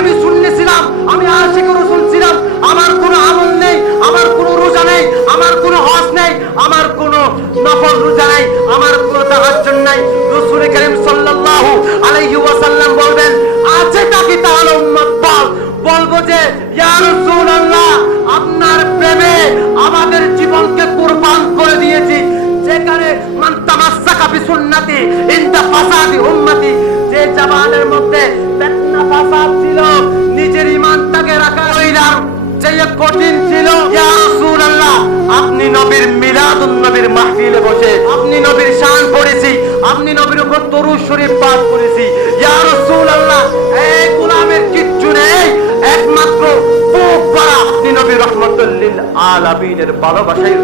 আমি সুন্নি ছিলাম, আমি আশিক রাসূল ছিলাম, আমার কোনো আমল নেই, আমার কোনো রোজা নেই, আমার কোনো হজ নেই, আমার কোনো নফল রোজা নেই, আমার কোনো তাহাজ্জুদ নাই। রাসূল করিম সাল্লাল্লাহু আলাইহি ওয়াসাল্লাম বলবেন, আছে তাকে তাহলে উম্মত বলবো যে ইয়া রাসূলুল্লাহ, আপনার প্রেমে আমাদের জীবনকে কুরবান করে দিয়েছি। যেখানে মান তামাসসাকা বিসুন্নতি ইনদা ফাসাদি উম্মতি, যে জামানের মধ্যে ফিতনা ফাসাদ ছিল, নিজের ঈমানটাকে রাখা হইলাম যে কঠিন ছিল। ইয়া রাসূলুল্লাহ, আপনি নবীর মিলাদুন নবীর মাহফিলে বসে আপনি নবীর শান পড়েছি, আপনি নবীর উপর দরুদ শরীফ পাঠ করেছি। ইয়া রাসূলুল্লাহ, এই গোলামের কিচ্ছু নেই, একমাত্র বুক ভরা আপনি নবী রহমাতুল লিল আলামিনের ভালোবাসায়